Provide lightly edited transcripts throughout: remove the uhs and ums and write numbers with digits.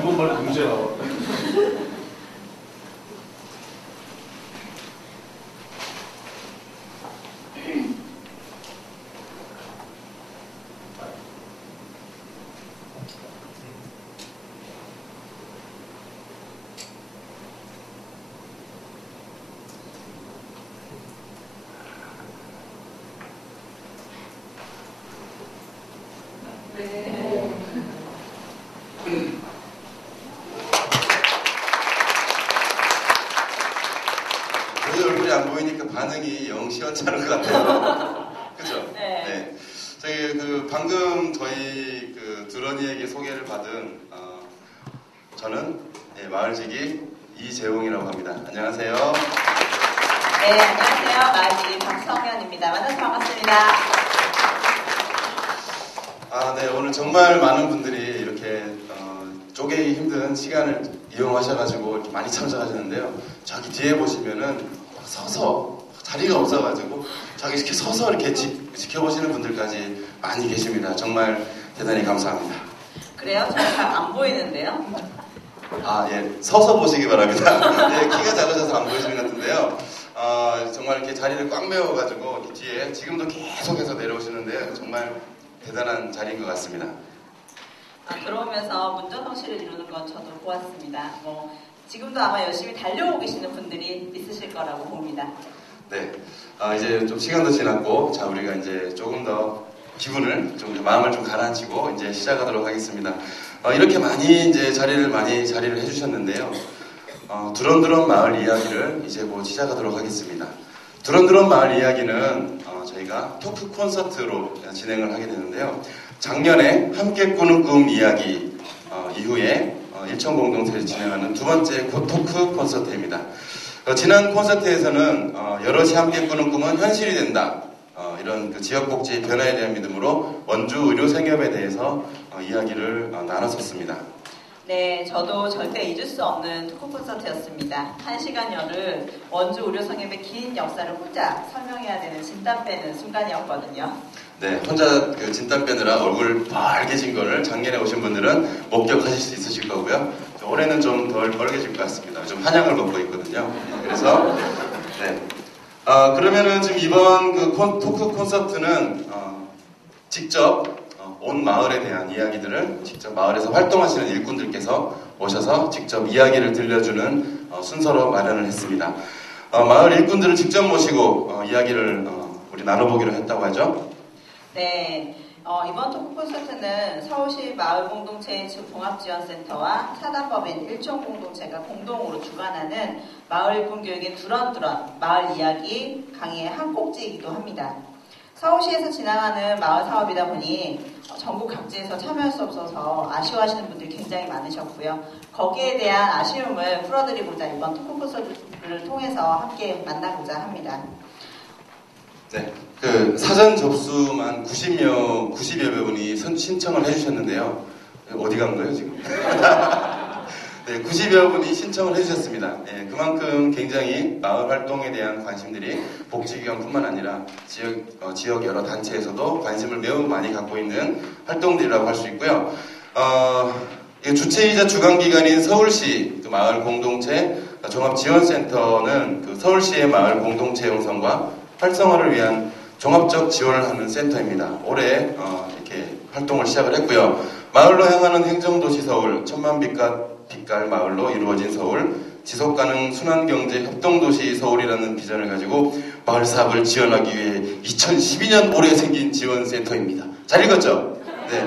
이것만 문제야. 저희 얼굴이 안 보이니까 반응이 영 시원찮은 것 같아요. 그죠? 네. 네. 저희 방금 저희 드러니에게 소개를 받은 저는 마을지기 이재용이라고 합니다. 안녕하세요. 네, 안녕하세요. 마을지기 박성현입니다. 만나서 반갑습니다. 네, 오늘 정말 많은 분들이 이렇게 쪼개기 힘든 시간을 이용하셔가지고 이렇게 많이 참석하셨는데요. 저기 뒤에 보시면은 서서 자리가 없어가지고 저기 이렇게 서서 이렇게 지켜보시는 분들까지 많이 계십니다. 정말 대단히 감사합니다. 그래요? 잘 안 보이는데요? 예, 서서 보시기 바랍니다. 예, 키가 작으셔서 안 보이시는 것 같은데요. 정말 이렇게 자리를 꽉 메워가지고 이렇게 뒤에 지금도 계속해서 내려오시는데요. 정말 대단한 자리인 것 같습니다. 들어오면서 문전성시를 이루는 건 저도 보았습니다. 지금도 아마 열심히 달려오고 계시는 분들이 있으실 거라고 봅니다. 네, 이제 좀 시간도 지났고, 자, 우리가 이제 조금 더 기분을, 마음을 좀 가라앉히고, 이제 시작하도록 하겠습니다. 이렇게 많이 이제 자리를 해주셨는데요. 두런두런 마을 이야기를 이제 곧 시작하도록 하겠습니다. 두런두런 마을 이야기는 저희가 토크 콘서트로 진행을 하게 되는데요. 작년에 함께 꾸는 꿈 이야기 이후에 일천공동체에서 진행하는 두 번째 토크 콘서트입니다. 지난 콘서트에서는 여럿이 함께 꾸는 꿈은 현실이 된다. 이런 지역복지의 변화에 대한 믿음으로 원주 의료생협에 대해서 이야기를 나눴었습니다. 네, 저도 절대 잊을 수 없는 토크 콘서트였습니다. 1시간여를 원주 의료생협의 긴 역사를 혼자 설명해야 되는 진땀 빼는 순간이었거든요. 네, 혼자 진땀 빼느라 얼굴 빨개진 거를 작년에 오신 분들은 목격하실 수 있으실 거고요. 올해는 좀 덜 빨개질 것 같습니다. 좀 한약을 먹고 있거든요. 그래서 네. 그러면은 지금 이번 토크 콘서트는 직접 온 마을에 대한 이야기들을 직접 마을에서 활동하시는 일꾼들께서 오셔서 직접 이야기를 들려주는 순서로 마련을 했습니다. 마을 일꾼들을 직접 모시고 이야기를 우리 나눠보기로 했다고 하죠. 네, 이번 토크 콘서트는 서울시 마을공동체 종합지원센터와 사단법인 일촌공동체가 공동으로 주관하는 마을 일꾼 교육의 두런두런 마을 이야기 강의의 한 꼭지이기도 합니다. 서울시에서 진행하는 마을 사업이다 보니 전국 각지에서 참여할 수 없어서 아쉬워하시는 분들이 굉장히 많으셨고요. 거기에 대한 아쉬움을 풀어드리고자 이번 토크 콘서트를 통해서 함께 만나고자 합니다. 네, 사전 접수만 90여 분이 신청을 해주셨는데요. 어디 간 거예요, 지금? 네, 90여 분이 신청을 해주셨습니다. 네, 그만큼 굉장히 마을 활동에 대한 관심들이 복지기관뿐만 아니라 지역 여러 단체에서도 관심을 매우 많이 갖고 있는 활동들이라고 할 수 있고요. 이게 주체이자 주관기관인 서울시 그 마을 공동체 종합지원센터는 그 서울시의 마을 공동체 형성과 활성화를 위한 종합적 지원을 하는 센터입니다. 올해 이렇게 활동을 시작을 했고요. 마을로 향하는 행정도시 서울, 천만 빛깔 마을로 이루어진 서울, 지속가능 순환경제 협동도시 서울이라는 비전을 가지고 마을 사업을 지원하기 위해 2012년 올해 생긴 지원센터입니다. 잘 읽었죠? 네.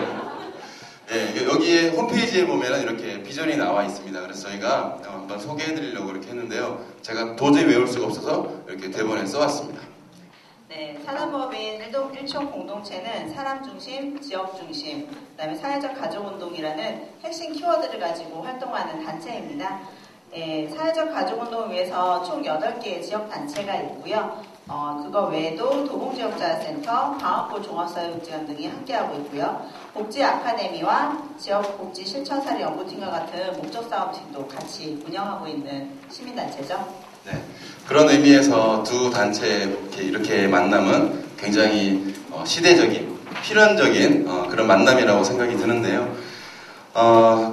네, 여기에 홈페이지에 보면 이렇게 비전이 나와 있습니다. 그래서 저희가 한번 소개해드리려고 이렇게 했는데요. 제가 도저히 외울 수가 없어서 이렇게 대본에 써왔습니다. 네, 사단법인 일촌 공동체는 사람 중심, 지역 중심, 그다음에 사회적 가족운동이라는 핵심 키워드를 가지고 활동하는 단체입니다. 사회적 가족운동을 위해서 총 8개의 지역단체가 있고요. 그거 외에도 도봉지역자센터, 방학골 종합사회복지관 등이 함께하고 있고요. 복지 아카데미와 지역복지 실천사례 연구팀과 같은 목적사업팀도 같이 운영하고 있는 시민단체죠. 네, 그런 의미에서 두 단체의 이렇게 만남은 굉장히 시대적인, 필연적인 그런 만남이라고 생각이 드는데요.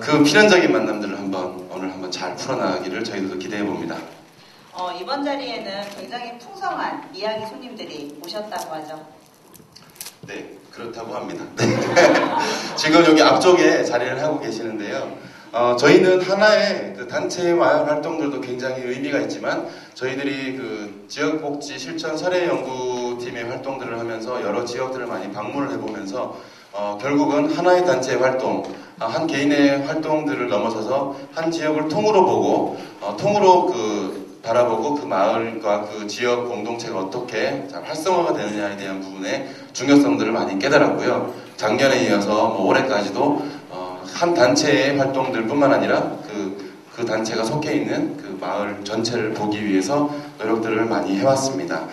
그 필연적인 만남들을 오늘 한번 잘 풀어나가기를 저희도 기대해 봅니다. 이번 자리에는 굉장히 풍성한 이야기 손님들이 오셨다고 하죠. 네, 그렇다고 합니다. 지금 여기 앞쪽에 자리를 하고 계시는데요. 저희는 하나의 그 단체의 마을 활동들도 굉장히 의미가 있지만 저희들이 그 지역복지 실천 사례연구팀의 활동들을 하면서 여러 지역들을 많이 방문을 해보면서 결국은 하나의 단체의 활동, 한 개인의 활동들을 넘어서서 한 지역을 통으로 보고 통으로 바라보고 그 마을과 그 지역 공동체가 어떻게 잘 활성화가 되느냐에 대한 부분의 중요성들을 많이 깨달았고요. 작년에 이어서 올해까지도 한 단체의 활동들 뿐만 아니라 그 단체가 속해 있는 그 마을 전체를 보기 위해서 노력들을 많이 해왔습니다.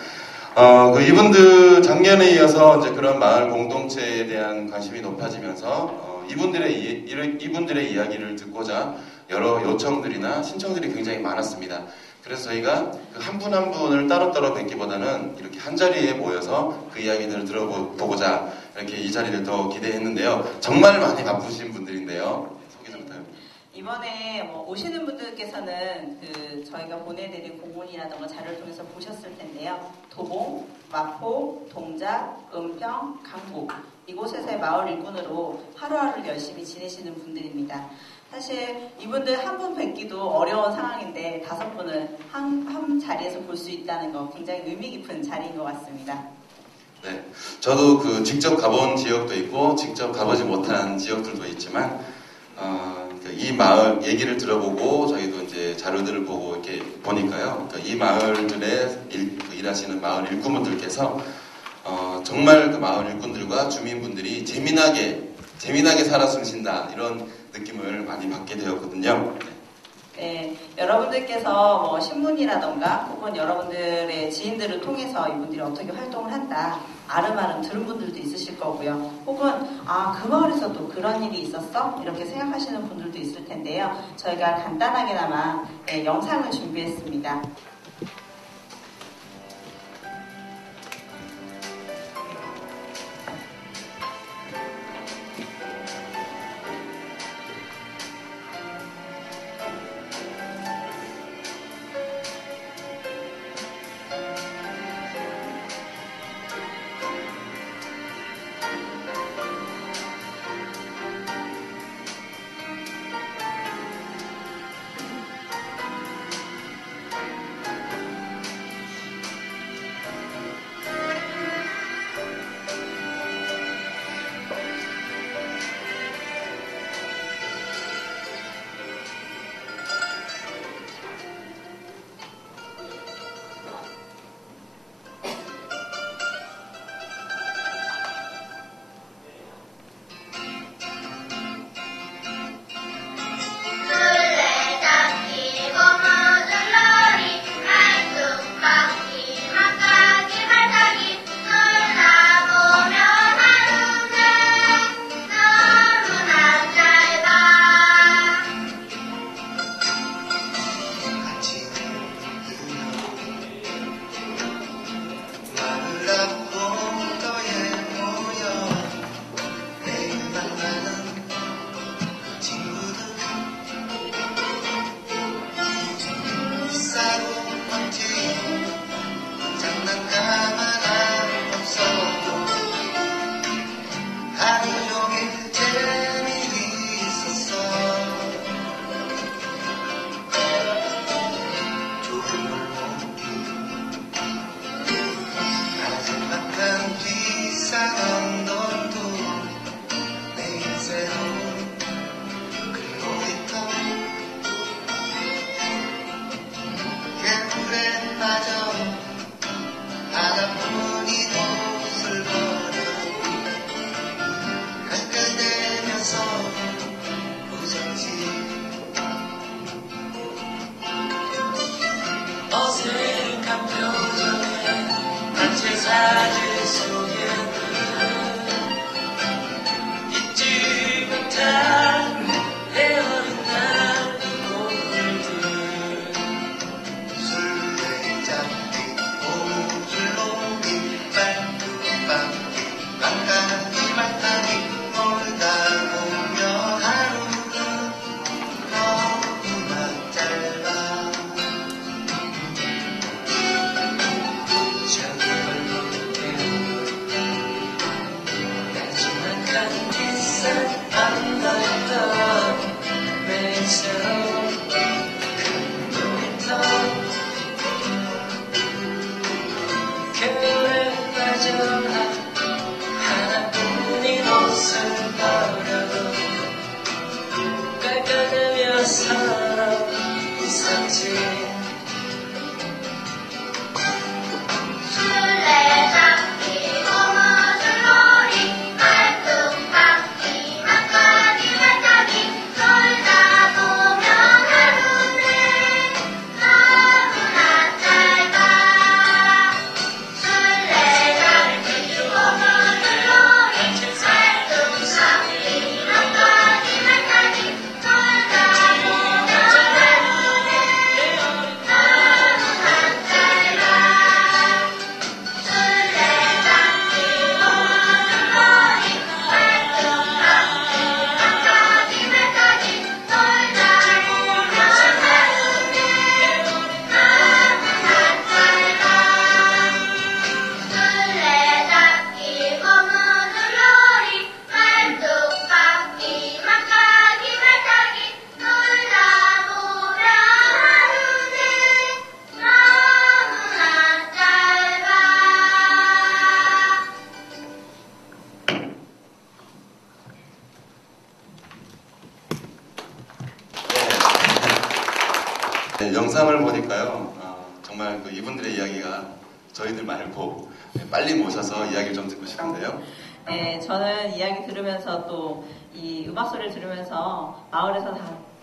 이분들 작년에 이어서 이제 그런 마을 공동체에 대한 관심이 높아지면서 이분들의 이야기를 듣고자 여러 요청들이나 신청들이 굉장히 많았습니다. 그래서 저희가 한 분 한 분을 따로따로 뵙기보다는 이렇게 한 자리에 모여서 그 이야기들을 들어보고자 이렇게 이 자리를 더 기대했는데요. 정말 많이 바쁘신 분들인데요. 소개 좀 부탁드립니다. 이번에 오시는 분들께서는 저희가 보내드린 공문이라던가 자료를 통해서 보셨을 텐데요. 도봉, 마포, 동작, 은평, 강북 이곳에서의 마을 일꾼으로 하루하루 열심히 지내시는 분들입니다. 사실 이분들 한 분 뵙기도 어려운 상황인데 5분을 한 자리에서 볼 수 있다는 거 굉장히 의미 깊은 자리인 것 같습니다. 네, 저도 직접 가본 지역도 있고 직접 가보지 못한 지역들도 있지만 이 마을 얘기를 들어보고 저희도 이제 자료들을 보고 이렇게 보니까요. 이 마을들에 일하시는 마을 일꾼분들께서 정말 그 마을 일꾼들과 주민분들이 재미나게 살아 숨신다 이런 느낌을 많이 받게 되었거든요. 네, 여러분들께서 신문이라던가 혹은 여러분들의 지인들을 통해서 이분들이 어떻게 활동을 한다 아름아름 들은 분들도 있으실 거고요. 혹은 그 마을에서도 그런 일이 있었어? 이렇게 생각하시는 분들도 있을 텐데요. 저희가 간단하게나마 영상을 준비했습니다. 네, 영상을 보니까요, 정말 그 이분들의 이야기가 저희들 말고 빨리 모셔서 이야기를 좀 듣고 싶은데요. 네, 저는 이야기 들으면서 또 이 음악 소리를 들으면서 마을에서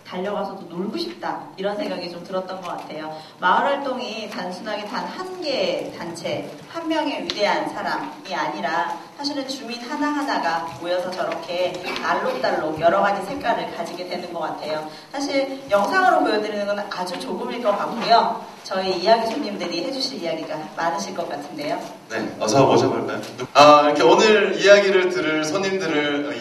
달려가서 또 놀고 싶다 이런 생각이 좀 들었던 것 같아요. 마을 활동이 단순하게 단 한 개의 단체, 한 명의 위대한 사람이 아니라 사실은 주민 하나하나가 모여서 저렇게 알록달록 여러 가지 색깔을 가지게 되는 것 같아요. 사실 영상으로 보여드리는 건 아주 조금일 것 같고요. 저희 이야기 손님들이 해주실 이야기가 많으실 것 같은데요. 네, 어서 모셔볼까요? 이렇게 오늘 이야기를 들을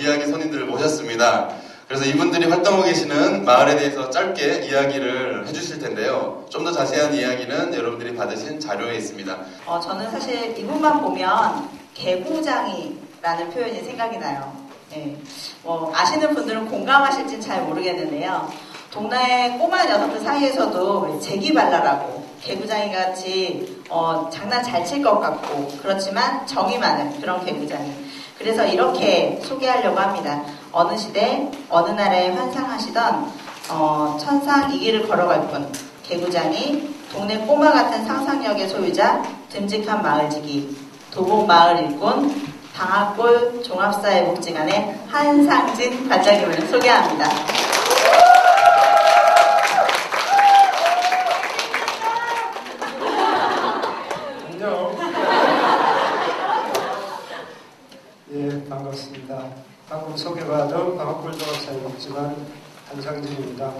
이야기 손님들을 모셨습니다. 그래서 이분들이 활동하고 계시는 마을에 대해서 짧게 이야기를 해주실 텐데요. 좀 더 자세한 이야기는 여러분들이 받으신 자료에 있습니다. 저는 사실 이분만 보면 개구장이라는 표현이 생각이 나요. 네. 아시는 분들은 공감하실진 잘 모르겠는데요. 동네의 꼬마 녀석들 사이에서도 재기발랄하고 개구장이 같이 장난 잘 칠 것 같고 그렇지만 정이 많은 그런 개구장이. 그래서 이렇게 소개하려고 합니다. 어느 시대 어느 나라에 환상하시던 천상 이 길을 걸어갈 뿐 개구장이 동네 꼬마 같은 상상력의 소유자 듬직한 마을지기 도봉마을 일꾼 방앗골 종합사회복지관의 한상진 반장님을 소개합니다. 안녕. 예, 반갑습니다. 방금 소개받은 방앗골 종합사회복지관 한상진입니다.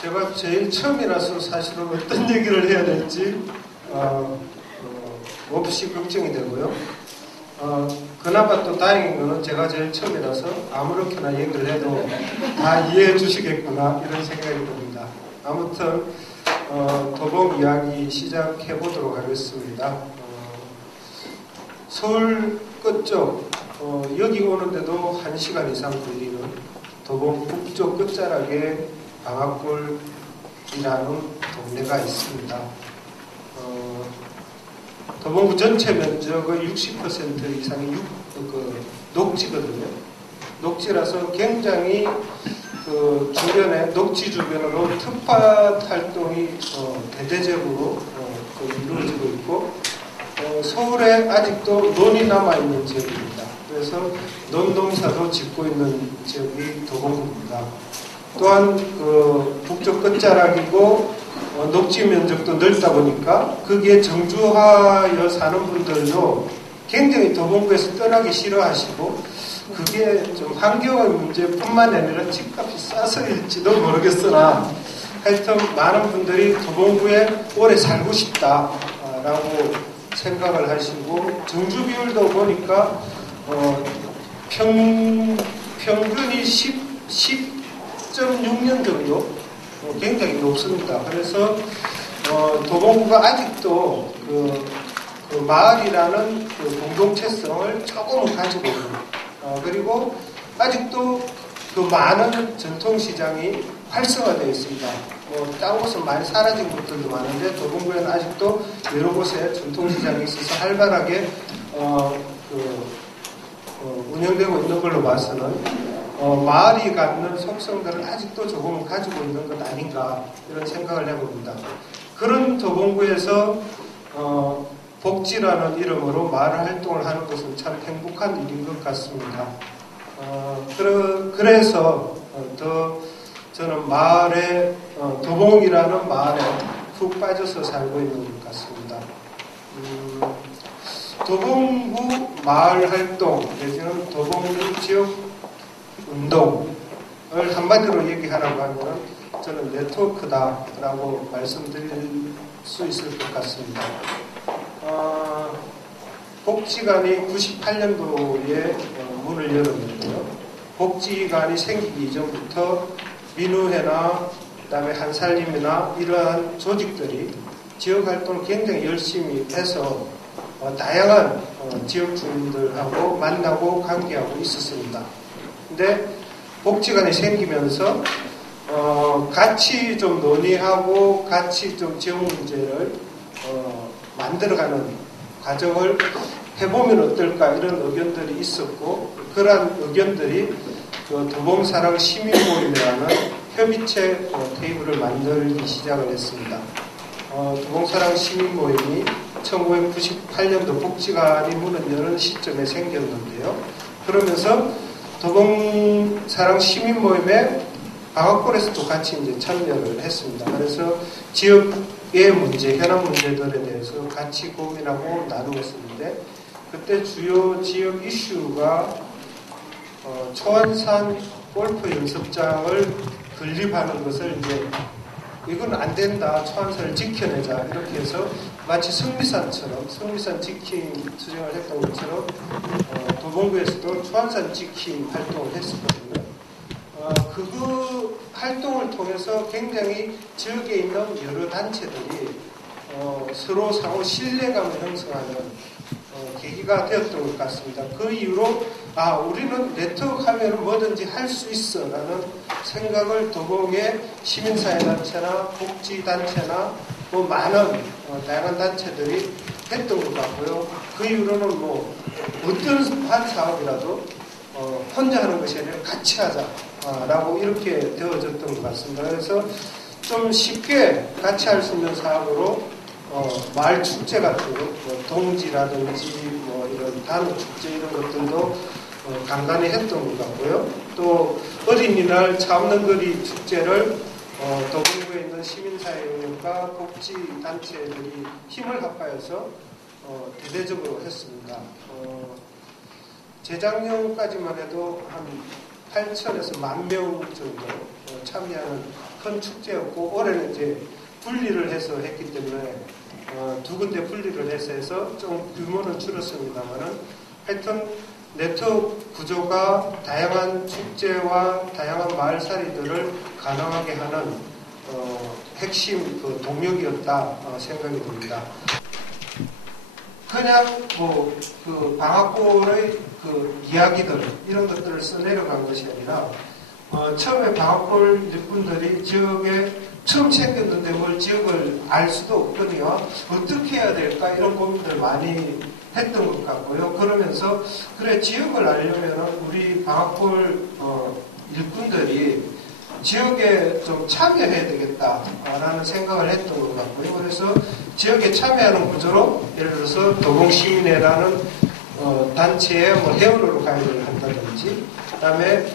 제가 제일 처음이라서 사실은 어떤 얘기를 해야 될지 몹시 걱정이 되고요. 그나마 또 다행인 거는 제가 제일 처음이라서 아무렇게나 얘기를 해도 다 이해해 주시겠구나 이런 생각이 듭니다. 아무튼 도봉 이야기 시작해 보도록 하겠습니다. 서울 끝쪽 여기 오는데도 1시간 이상 걸리는 도봉 북쪽 끝자락에 방앗골이라는 동네가 있습니다. 도봉구 전체 면적의 60% 이상이 녹지거든요. 녹지라서 굉장히 주변에 녹지 주변으로 텃밭 활동이 대대적으로 이루어지고 있고 서울에 아직도 논이 남아있는 지역입니다. 그래서 논농사도 짓고 있는 지역이 도봉구입니다. 또한 북쪽 끝자락이고 녹지 면적도 넓다 보니까 거기에 정주하여 사는 분들도 굉장히 도봉구에서 떠나기 싫어하시고 그게 좀 환경의 문제뿐만 아니라 집값이 싸서일지도 모르겠으나 하여튼 많은 분들이 도봉구에 오래 살고 싶다라고 생각을 하시고 정주 비율도 보니까 평균이 10.6년 정도 굉장히 높습니다. 그래서 도봉구가 아직도 그 마을이라는 공동체성을 조금 가지고 있는 그리고 아직도 그 많은 전통시장이 활성화되어 있습니다. 딴 곳은 많이 사라진 곳들도 많은데 도봉구에는 아직도 여러 곳에 전통시장이 있어서 활발하게 운영되고 있는 걸로 봐서는 마을이 갖는 속성들은 아직도 조금 가지고 있는 것 아닌가 이런 생각을 해봅니다. 그런 도봉구에서 복지라는 이름으로 마을 활동을 하는 것은 참 행복한 일인 것 같습니다. 그래서 더 저는 마을에 도봉이라는 마을에 푹 빠져서 살고 있는 것 같습니다. 도봉구 마을 활동 내지는 도봉구 지역 운동을 한마디로 얘기하라고 하면 저는 네트워크다라고 말씀드릴 수 있을 것 같습니다. 복지관이 98년도에 문을 열었는데요. 복지관이 생기기 이전부터 민우회나 그다음에 한살림이나 이러한 조직들이 지역활동을 굉장히 열심히 해서 다양한 지역 주민들하고 만나고 관계하고 있었습니다. 근데 복지관이 생기면서 같이 좀 논의하고 같이 좀 지역 문제를 만들어가는 과정을 해보면 어떨까 이런 의견들이 있었고 그러한 의견들이 도봉사랑 시민모임이라는 협의체 테이블을 만들기 시작을 했습니다. 도봉사랑 시민모임이 1998년도 복지관이 문을 여는 시점에 생겼는데요. 그러면서 도봉사랑 시민모임에 방학골에서도 같이 이제 참여를 했습니다. 그래서 지역의 문제, 현안 문제들에 대해서 같이 고민하고 나누고 있었는데, 그때 주요 지역 이슈가 초안산 골프 연습장을 건립하는 것을 이제 이건 안 된다, 초안산을 지켜내자 이렇게 해서 마치 성미산 지킴 투쟁을 했던 것처럼 도봉구에서도 초안산 지킴 활동을 했었거든요. 그 활동을 통해서 굉장히 지역에 있는 여러 단체들이 서로 상호 신뢰감을 형성하는 계기가 되었던 것 같습니다. 그 이후로 우리는 네트워크하면 뭐든지 할 수 있어라는 생각을 도봉의 시민사회단체나 복지단체나 많은 다양한 단체들이 했던 것 같고요. 그 이후로는 어떤 한 사업이라도 혼자 하는 것이 아니라 같이 하자라고 이렇게 되어졌던 것 같습니다. 그래서 좀 쉽게 같이 할 수 있는 사업으로 마을 축제 같은 거, 동지라든지 이런 단오 축제 이런 것들도 간간히 했던 것 같고요. 또 어린이날 차 없는 거리 축제를 도봉구에 있는 시민사회 영역과 복지단체들이 힘을 합하여서 대대적으로 했습니다. 재작년까지만 해도 한 8천에서 10,000명 정도 참여하는 큰 축제였고, 올해는 이제 분리를 해서 했기 때문에 두 군데 분리를 해서 좀 규모는 줄었습니다만은 하여튼 네트워크 구조가 다양한 축제와 다양한 마을살이들을 가능하게 하는 핵심 동력이었다 생각이 듭니다. 그냥 그 방학골의 이야기들 이런 것들을 써내려간 것이 아니라 처음에 방학골 일꾼들이 지역에 처음 생겼는데 뭘 지역을 알 수도 없거니와 어떻게 해야 될까 이런 고민들을 많이 했던 것 같고요. 그러면서 그래 지역을 알려면 우리 방학골 일꾼들이 지역에 좀 참여해야 되겠다라는 생각을 했던 것 같고요. 그래서 지역에 참여하는 구조로 예를 들어서 도봉시민회라는 단체에 회원으로 가입을 한다든지, 그다음에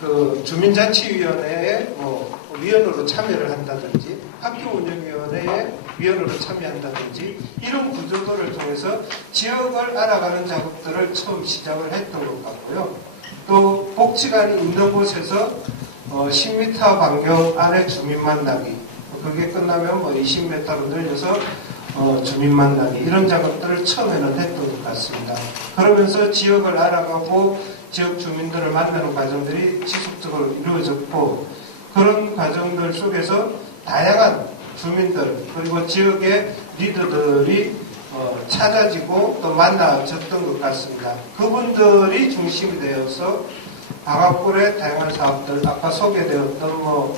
그 주민자치위원회에 위원으로 참여를 한다든지, 학교운영위원회에 위원으로 참여한다든지, 이런 구조들을 통해서 지역을 알아가는 작업들을 처음 시작을 했던 것 같고요. 또 복지관이 있는 곳에서 10m 반경 안에 주민 만나기, 그게 끝나면 20m로 늘려서 주민 만나기, 이런 작업들을 처음에는 했던 것 같습니다. 그러면서 지역을 알아가고 지역 주민들을 만나는 과정들이 지속적으로 이루어졌고, 그런 과정들 속에서 다양한 주민들 그리고 지역의 리더들이 찾아지고 또 만나졌던 것 같습니다. 그분들이 중심이 되어서 방학골의 다양한 사업들, 아까 소개되었던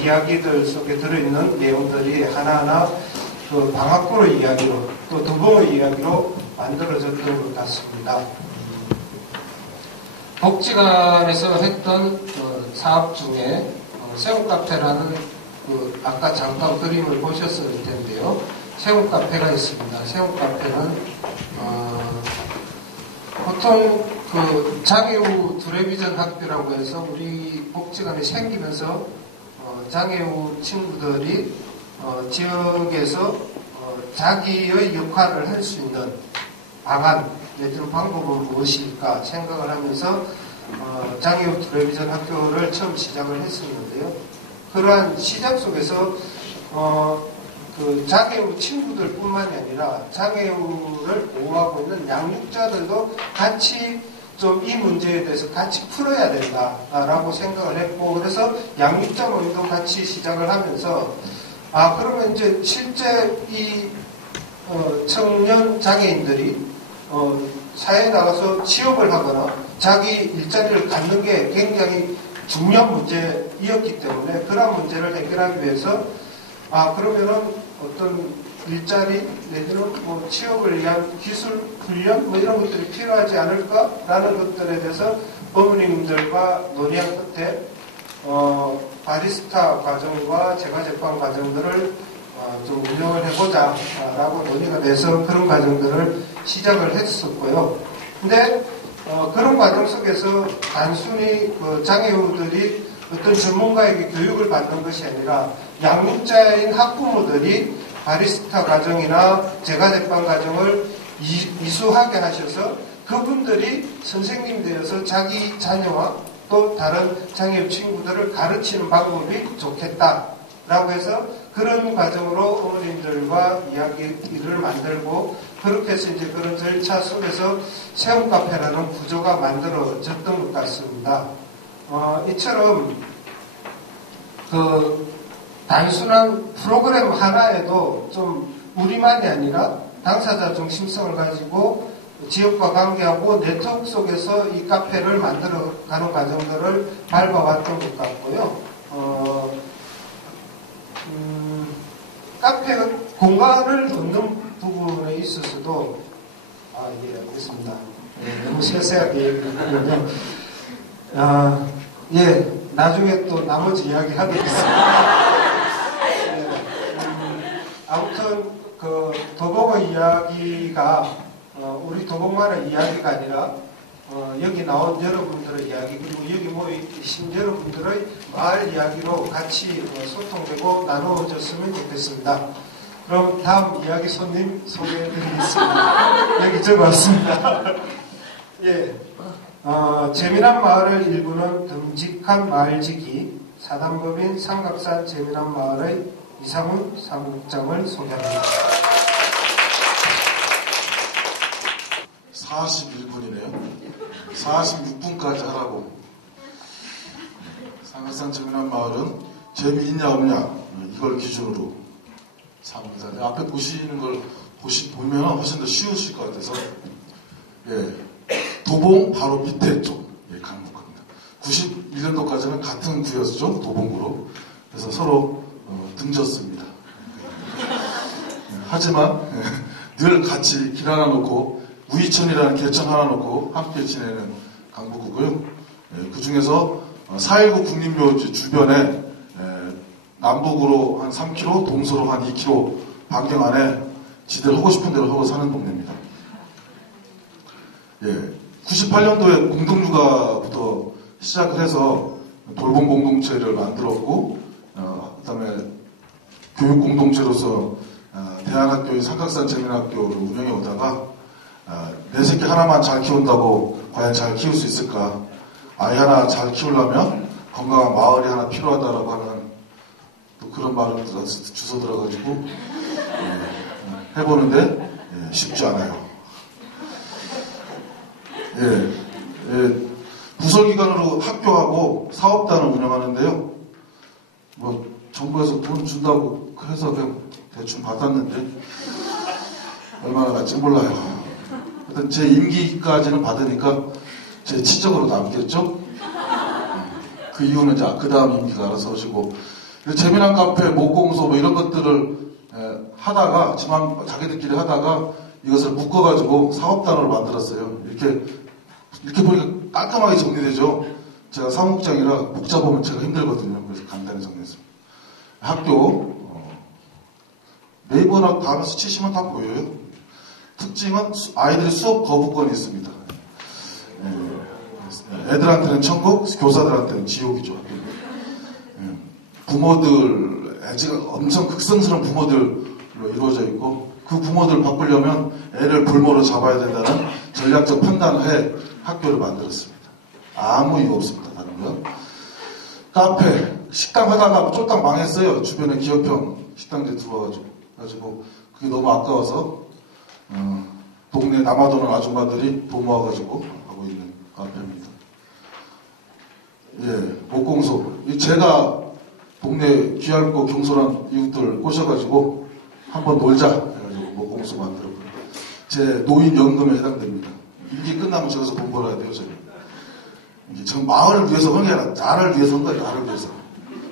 이야기들 속에 들어있는 내용들이 하나하나 그 방학골의 이야기로 또 도봉의 이야기로 만들어졌던 것 같습니다. 복지관에서 했던 사업 중에 새우카페라는 아까 잠깐 그림을 보셨을 텐데요. 새우카페가 있습니다. 새우카페는 보통 그 장애우 두레비전 학교라고 해서 우리 복지관이 생기면서 장애우 친구들이 지역에서 자기의 역할을 할 수 있는 방안 내지는 방법은 무엇일까 생각을 하면서 장애우 두레비전 학교를 처음 시작을 했었는데요. 그러한 시작 속에서 그 장애우 친구들뿐만이 아니라 장애우를 보호하고 있는 양육자들도 같이 좀 이 문제에 대해서 같이 풀어야 된다라고 생각을 했고, 그래서 양육자 모임도 같이 시작을 하면서 그러면 이제 실제 이 청년 장애인들이 사회에 나가서 취업을 하거나 자기 일자리를 갖는 게 굉장히 중요한 문제이었기 때문에 그런 문제를 해결하기 위해서 그러면은 어떤 일자리 내지는 취업을 위한 기술 훈련 이런 것들이 필요하지 않을까라는 것들에 대해서 어머님들과 논의한 끝에 바리스타 과정과 제과제빵 과정들을 좀 운영을 해보자 라고 논의가 돼서 그런 과정들을 시작을 했었고요. 근데 그런 과정 속에서 단순히 그 장애우들이 어떤 전문가에게 교육을 받는 것이 아니라 양육자인 학부모들이 바리스타 과정이나 제과제빵 과정을 이수하게 하셔서 그분들이 선생님 되어서 자기 자녀와 또 다른 장애우 친구들을 가르치는 방법이 좋겠다라고 해서 그런 과정으로 어머님들과 이야기를 만들고 그렇게 해서 이제 그런 절차 속에서 세움 카페라는 구조가 만들어졌던 것 같습니다. 이처럼 그 단순한 프로그램 하나에도 좀 우리만이 아니라 당사자 중심성을 가지고 지역과 관계하고 네트워크 속에서 이 카페를 만들어가는 과정들을 밟아왔던 것 같고요. 카페 공간을 얻는 부분에 있어서도 예, 알겠습니다. 너무 세세하게 얘기하면요. 예, 나중에 또 나머지 이야기 하겠습니다. 아무튼 그 도봉의 이야기가 우리 도봉만의 이야기가 아니라 여기 나온 여러분들의 이야기 그리고 여기 모이신 여러분들의 마을 이야기로 같이 소통되고 나누어졌으면 좋겠습니다. 그럼 다음 이야기 손님 소개해드리겠습니다. 여기 적어왔습니다. 예, 재미난 마을의 일부는 듬직한 마을지기 사단법인 삼각산 재미난 마을의 이상훈 사무국장을 소개합니다. 41분이네요. 46분까지 하라고. 삼각산 재미난 마을은 재미있냐 없냐 이걸 기준으로 삽니다. 앞에 보시는 걸 보면 훨씬 더 쉬우실 것 같아서 예, 도봉 바로 밑에 쪽 예, 강북입니다. 91년도까지는 같은 구였죠. 도봉구로. 그래서 서로 등졌습니다. 하지만 늘 같이 길 하나 놓고 우이천이라는 개천 하나 놓고 함께 지내는 강북구고요. 그 중에서 4.19 국립묘지 주변에 남북으로 한 3km, 동서로 한 2km 반경 안에 지들 하고 싶은 대로 하고 사는 동네입니다. 예, 98년도에 공동육아부터 시작을 해서 돌봄 공동체를 만들었고, 그 다음에 교육 공동체로서 대안학교의 삼각산 재민학교를 운영해 오다가 내 새끼 하나만 잘 키운다고 과연 잘 키울 수 있을까? 아이 하나 잘 키우려면 건강한 마을이 하나 필요하다라고 하는 또 그런 말을 주워 들어가지고 해보는데 쉽지 않아요. 부설기관으로 학교하고 사업단을 운영하는데요. 뭐 정부에서 돈 준다고 해서 그냥 대충 받았는데 얼마나 갈지 몰라요. 일단 제 임기까지는 받으니까 제 치적으로 남겠죠. 그 이유는 이제 그 다음 임기가 알아서 오시고 재미난 카페, 목공소 뭐 이런 것들을 하다가 자기들끼리 하다가 이것을 묶어가지고 사업단으로 만들었어요. 이렇게 보니까 깔끔하게 정리되죠. 제가 사무국장이라 복잡하면 제가 힘들거든요. 그래서 간단히 정리했습니다. 학교 네이버나 다음에서 치시면 다 보여요. 특징은 아이들이 수업 거부권이 있습니다. 애들한테는 천국, 교사들한테는 지옥이죠. 부모들, 애지가 엄청 극성스러운 부모들로 이루어져 있고 그 부모들 바꾸려면 애를 볼모로 잡아야 된다는 전략적 판단을 해 학교를 만들었습니다. 아무 이유 없습니다. 다른 건. 카페, 식당 하다가 쫄딱 망했어요. 주변에 기업형 식당들 들어와가지고 그게 너무 아까워서 동네 남아도는 아줌마들이 돈 모아가지고 하고 있는 카페입니다. 예, 목공소. 제가 동네 귀할고 경솔한 이웃들 꼬셔가지고 한번 놀자 해가지고 목공소 만들었고요. 제 노인연금에 해당됩니다. 임기 끝나면 저기서 돈 벌어야 돼요, 저는. 전 마을을 위해서 한 게 아니라 나를 위해서 한 거예요, 나를 위해서.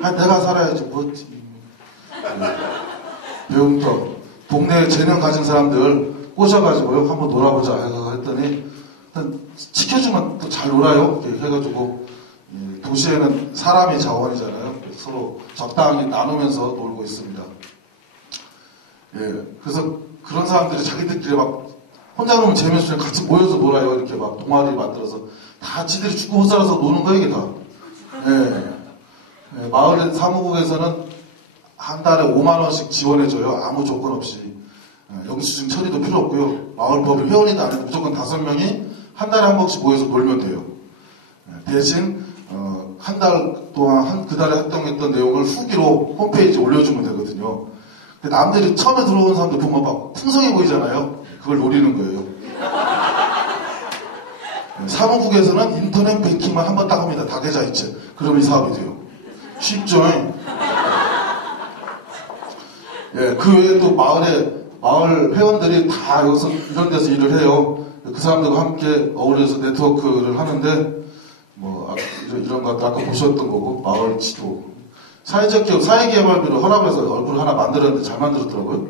내가 살아야지, 뭐지. 배움터 동네 재능 가진 사람들 꼬셔가지고요, 한번 놀아보자 했더니, 일단 시켜주면 또 잘 놀아요. 이렇게 해가지고, 도시에는 사람이 자원이잖아요. 서로 적당히 나누면서 놀고 있습니다. 예, 그래서 그런 사람들이 자기들끼리 막 혼자 놀면 재미없으니까 같이 모여서 놀아요. 이렇게 막 동아리 만들어서 다 지들이 죽고 못 살아서 노는 거예요, 이게 다. 예. 예, 마을 사무국에서는 한 달에 5만 원씩 지원해줘요. 아무 조건 없이. 예, 영수증 처리도 필요 없고요. 마을법을 회원이도 아니고 무조건 5명이 한 달에 한 번씩 모여서 놀면 돼요. 예, 대신 한 달 동안 그 달에 활동했던 내용을 후기로 홈페이지에 올려주면 되거든요. 근데 남들이 처음에 들어온 사람들 보면 막 풍성해 보이잖아요. 그걸 노리는 거예요. 예, 사무국에서는 인터넷 뱅킹만 한 번 딱 합니다. 다 계좌이체. 그러면 이 사업이 돼요. 쉽죠? 예, 그 외에 또 마을 회원들이 다 여기서 이런 데서 일을 해요. 그 사람들과 함께 어울려서 네트워크를 하는데, 이런 것도 아까 보셨던 거고, 마을 지도. 사회적 기업, 사회개발비로 허락해서 얼굴 하나 만들었는데 잘 만들었더라고요.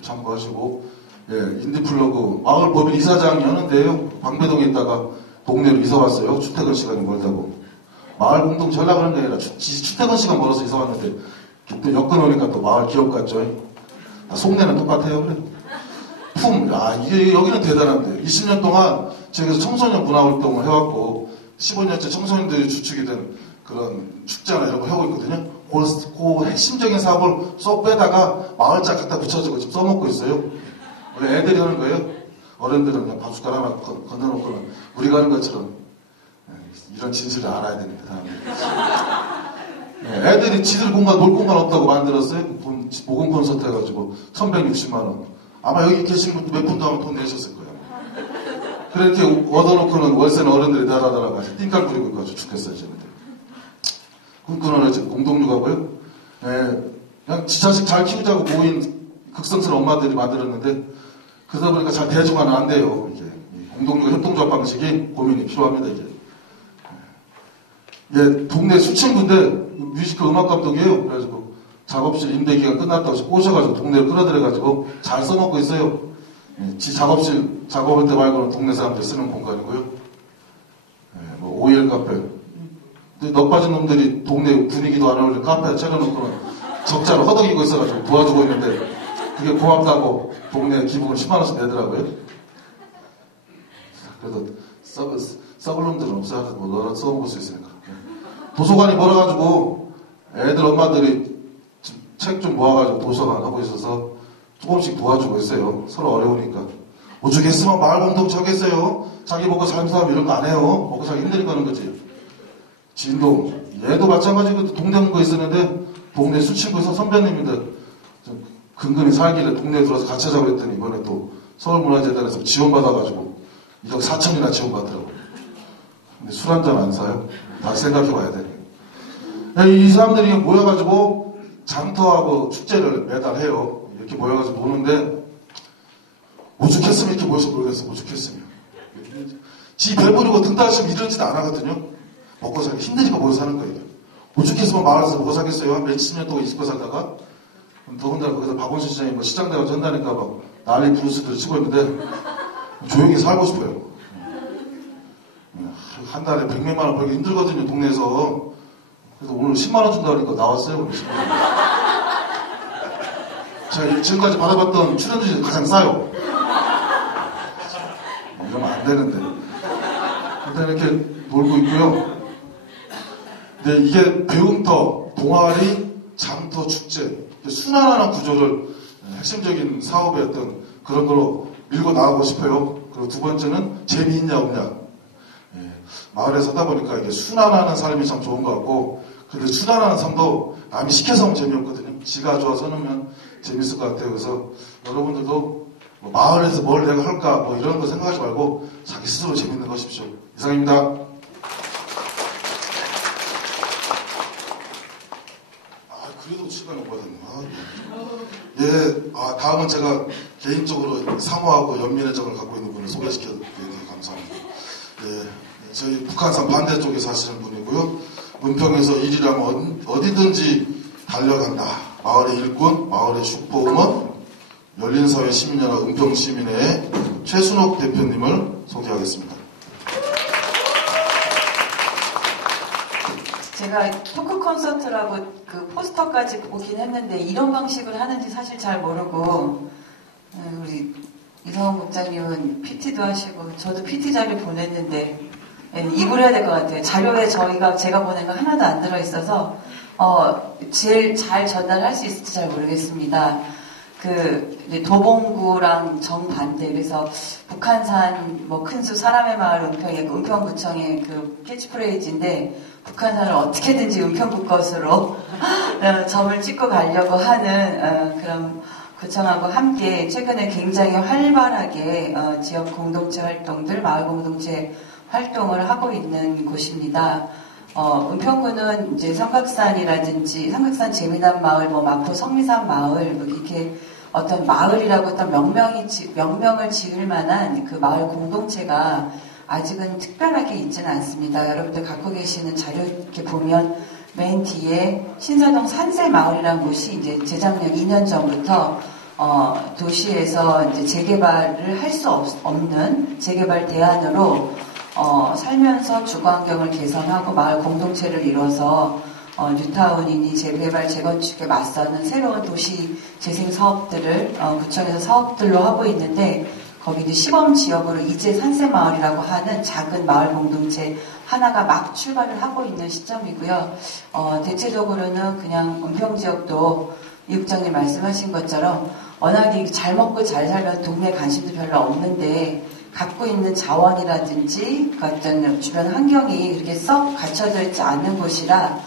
참고하시고, 예, 인디플러그, 마을 법인 이사장 여는데요. 방배동에 있다가 동네로 이사 왔어요. 출퇴근 시간이 멀다고. 마을 공동 전략 그런 게 아니라 출퇴근 시간 멀어서 이사 왔는데, 또 여건 오니까 또 마을 기업 같죠. 속내는 똑같아요. 그래. 여기는 대단한데. 20년 동안 저기서 청소년 문화활동을 해왔고, 15년째 청소년들이 주축이 된 그런 축제나 이런 거 하고 있거든요. 그 핵심적인 사업을 쏙 빼다가 마을짝 갖다 붙여주고 지금 써먹고 있어요. 원래 애들이 하는 거예요. 어른들은 그냥 밥숟가락 하나 건너놓고는 우리가 하는 것처럼. 이런 진실을 알아야 됩니다. 애들이 지들 공간, 놀 공간 없다고 만들었어요. 모금 콘서트 해가지고 1160만원. 아마 여기 계신 분 몇 분도 하면 돈 내셨을 거예요. 그렇게 얻어놓고는 월세는 어른들이 달아달라고 띵깔 부리고 있어가지고 죽겠어요, 쟤네들. 꿈꾸는 지금 공동육아고요. 그냥 지 자식 잘 키우자고 모인 극성스러운 엄마들이 만들었는데, 그러다 보니까 잘 대중화는 안 돼요. 이제 공동육아 협동조합 방식이 고민이 필요합니다, 이제. 예, 동네 수친구인데 뮤지컬 음악 감독이에요. 그래가지고 작업실 임대 기간 끝났다고 꼬셔가지고 동네를 끌어들여가지고 잘 써먹고 있어요. 예, 지 작업실 작업할 때 말고는 동네 사람들 쓰는 공간이고요. 예, OL 카페. 근데 넉 빠진 놈들이 동네 분위기도 안 어울리는 카페에 차려놓고는 적자로 허덕이고 있어가지고 도와주고 있는데 그게 고맙다고 동네 기부금 10만원씩 내더라고요. 그래도 썩을 놈들은 없어야 너라 써먹을 수 있으니까. 도서관이 멀어가지고 애들 엄마들이 책 좀 모아가지고 도서관 하고 있어서 조금씩 도와주고 있어요. 서로 어려우니까. 오죽했으면 마을 공동체 하겠어요. 자기 먹고 사는 사람 이런 거 안 해요. 먹고 살기 힘드니까 하는 거지. 진동. 얘도 마찬가지로 동네 거 있었는데 동네 수친구에서 선배님인데 근근히 살길래 동네에 들어와서 같이 하자고 했더니 이번에 또 서울문화재단에서 지원받아가지고 1억 4천이나 지원받더라고요. 근데 술 한잔 안 사요? 다시 생각해봐야 돼. 이 사람들이 모여가지고 장터하고 축제를 매달 해요. 이렇게 모여가지고 노는데 오죽했으면 이렇게 모여서 놀겠어. 오죽했으면. 지 배부르고 등 따시면 이러지도 않았거든요. 먹고 살기 힘드니까 모여 사는 거예요. 오죽했으면 마을에서 먹고 살겠어요. 한 몇십 년 동안 있고 살다가 더군다나 거기서 박원순 시장이 뭐 시장 돼가지고 한다니까 막 난리 부르스들 치고 있는데 조용히 살고 싶어요. 한 달에 100몇만 원 벌기 힘들거든요, 동네에서. 그래서 오늘 10만 원 준다고 하니까 나왔어요, 오늘 10만 원. 제가 지금까지 받아봤던 출연료 중에 가장 싸요. 이러면 안 되는데. 일단 이렇게 놀고 있고요. 근데 이게 배움터, 동아리, 장터, 축제, 순환하는 구조를 핵심적인 사업의 어떤 그런 걸로 밀고 나가고 싶어요. 그리고 두 번째는 재미있냐 없냐. 마을에 사다 보니까 이게 순환하는 삶이 참 좋은 것 같고, 근데 순환하는 삶도 남이 시켜서 하면 재미없거든요. 지가 좋아서 하면 재밌을 것 같아요. 그래서 여러분들도 뭐 마을에서 뭘 내가 할까 뭐 이런 거 생각하지 말고 자기 스스로 재밌는 거 하십시오. 이상입니다. 그래도 시간이 오거든요. 다음은 제가 개인적으로 사모하고 연민의 정을 갖고 있는 분을 소개시켜드리도록 감사합니다. 저희 북한산 반대쪽에 사시는 분이고요. 은평에서 일이라면 어디든지 달려간다. 마을의 일꾼, 마을의 축복음원, 열린사회 시민연합 은평시민회의 최순옥 대표님을 소개하겠습니다. 제가 토크 콘서트라고 그 포스터까지 보긴 했는데 이런 방식을 하는지 사실 잘 모르고 우리 이성훈 국장님은 PT도 하시고 저도 PT 자료 보냈는데 이걸 해야 될 것 같아요. 자료에 제가 보낸 거 하나도 안 들어있어서 제일 잘 전달할 수 있을지 잘 모르겠습니다. 도봉구랑 정반대, 그래서 북한산, 큰수 사람의 마을 은평의 은평구청의 그 캐치프레이즈인데, 북한산을 어떻게든지 은평구 것으로 점을 찍고 가려고 하는 그런 구청하고 함께 최근에 굉장히 활발하게 지역 공동체 활동들, 마을 공동체 활동을 하고 있는 곳입니다. 은평구는 이제 삼각산이라든지 삼각산 재미난 마을, 마포 성미산 마을, 이렇게 어떤 마을이라고 어떤 명명을 지을 만한 그 마을 공동체가 아직은 특별하게 있지는 않습니다. 여러분들 갖고 계시는 자료 이렇게 보면 맨 뒤에 신사동 산세마을이라는 곳이 이제 재작년 2년 전부터 도시에서 이제 재개발을 할 수 없는 재개발 대안으로 살면서 주거환경을 개선하고 마을 공동체를 이뤄서 뉴타운이니 재개발 재건축에 맞서는 새로운 도시 재생 사업들을 구청에서 사업들로 하고 있는데 거기 이제 시범지역으로 이제 산세마을이라고 하는 작은 마을 공동체 하나가 막 출발을 하고 있는 시점이고요. 대체적으로는 그냥 은평지역도 이 국장님 말씀하신 것처럼 워낙에 잘 먹고 잘 살면 동네 관심도 별로 없는데 갖고 있는 자원이라든지 어떤 주변 환경이 그렇게 썩 갖춰져 있지 않는 곳이라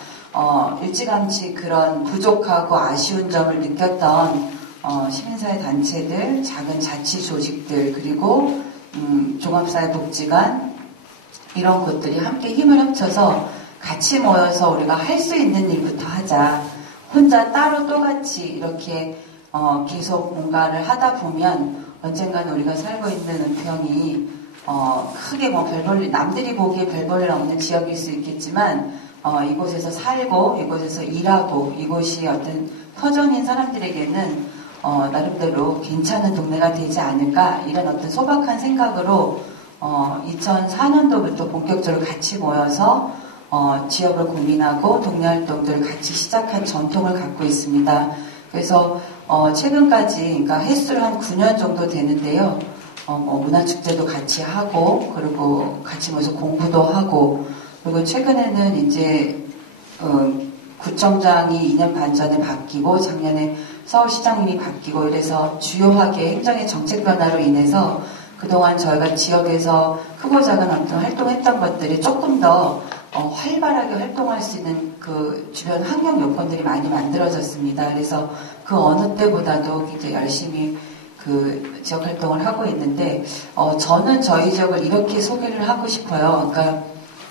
일찌감치 그런 부족하고 아쉬운 점을 느꼈던 시민사회 단체들, 작은 자치 조직들, 그리고 종합사회복지관 이런 곳들이 함께 힘을 합쳐서 같이 모여서 우리가 할 수 있는 일부터 하자. 혼자 따로 또같이 이렇게 계속 뭔가를 하다 보면 언젠가는 우리가 살고 있는 은평이 크게 별볼일, 남들이 보기에 별볼일 없는 지역일 수 있겠지만 이곳에서 살고 이곳에서 일하고 이곳이 어떤 터전인 사람들에게는 나름대로 괜찮은 동네가 되지 않을까 이런 어떤 소박한 생각으로 2004년도부터 본격적으로 같이 모여서 지역을 고민하고 동네 활동들을 같이 시작한 전통을 갖고 있습니다. 그래서 최근까지 그러니까 횟수를 한 9년 정도 되는데요. 문화축제도 같이 하고 그리고 같이 모여서 공부도 하고 그리고 최근에는 이제 구청장이 2년 반 전에 바뀌고 작년에 서울시장님이 바뀌고 이래서 주요하게 행정의 정책 변화로 인해서 그동안 저희가 지역에서 크고 작은 어떤 활동했던 것들이 조금 더 활발하게 활동할 수 있는 그 주변 환경 요건들이 많이 만들어졌습니다. 그래서 그 어느 때보다도 굉장히 열심히 그 지역 활동을 하고 있는데 저는 저희 지역을 이렇게 소개를 하고 싶어요. 그러니까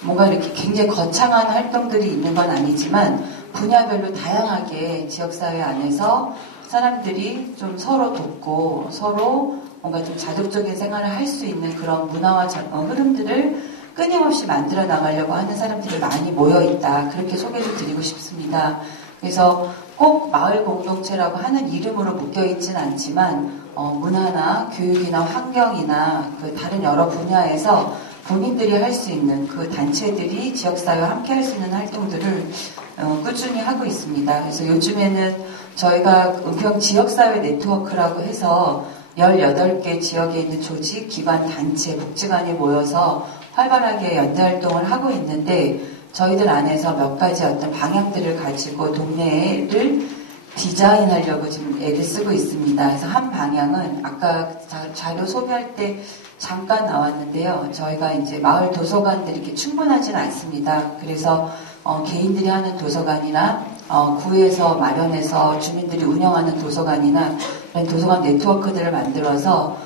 뭔가 이렇게 굉장히 거창한 활동들이 있는 건 아니지만 분야별로 다양하게 지역사회 안에서 사람들이 좀 서로 돕고 서로 뭔가 좀 자족적인 생활을 할 수 있는 그런 문화와 흐름들을 끊임없이 만들어 나가려고 하는 사람들이 많이 모여있다. 그렇게 소개를 드리고 싶습니다. 그래서 꼭 마을 공동체라고 하는 이름으로 묶여있진 않지만 문화나 교육이나 환경이나 그 다른 여러 분야에서 본인들이 할 수 있는 그 단체들이 지역사회와 함께 할 수 있는 활동들을 꾸준히 하고 있습니다. 그래서 요즘에는 저희가 은평 지역사회 네트워크라고 해서 18개 지역에 있는 조직, 기관, 단체, 복지관이 모여서 활발하게 연대활동을 하고 있는데 저희들 안에서 몇 가지 어떤 방향들을 가지고 동네를 디자인하려고 지금 애를 쓰고 있습니다. 그래서 한 방향은 아까 자료 소개할 때 잠깐 나왔는데요. 저희가 이제 마을 도서관들이 이렇게 충분하지는 않습니다. 그래서 개인들이 하는 도서관이나 구에서 마련해서 주민들이 운영하는 도서관이나 이런 도서관 네트워크들을 만들어서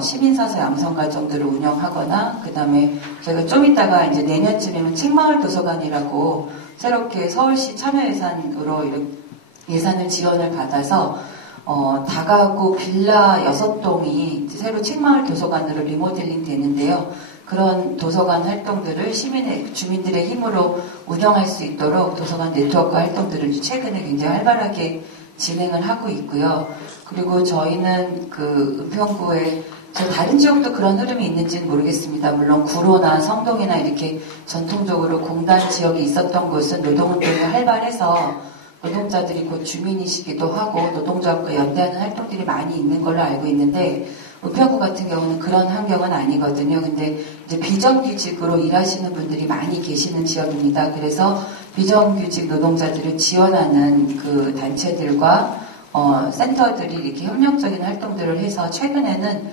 시민사서 양성과정들을 운영하거나 그 다음에 저희가 좀 이따가 이제 내년쯤이면 책마을 도서관이라고 새롭게 서울시 참여예산으로 예산을 지원을 받아서 다가구 빌라 6동이 새로 책마을 도서관으로 리모델링 되는데요. 그런 도서관 활동들을 주민들의 힘으로 운영할 수 있도록 도서관 네트워크 활동들을 최근에 굉장히 활발하게 진행을 하고 있고요. 그리고 저희는 그 은평구에 저 다른 지역도 그런 흐름이 있는지는 모르겠습니다. 물론 구로나 성동이나 이렇게 전통적으로 공단 지역이 있었던 곳은 노동운동이 활발해서 노동자들이 곧 주민이시기도 하고 노동조합과 연대하는 활동들이 많이 있는 걸로 알고 있는데 은평구 같은 경우는 그런 환경은 아니거든요. 근데 이제 비정규직으로 일하시는 분들이 많이 계시는 지역입니다. 그래서 비정규직 노동자들을 지원하는 그 단체들과 센터들이 이렇게 협력적인 활동들을 해서 최근에는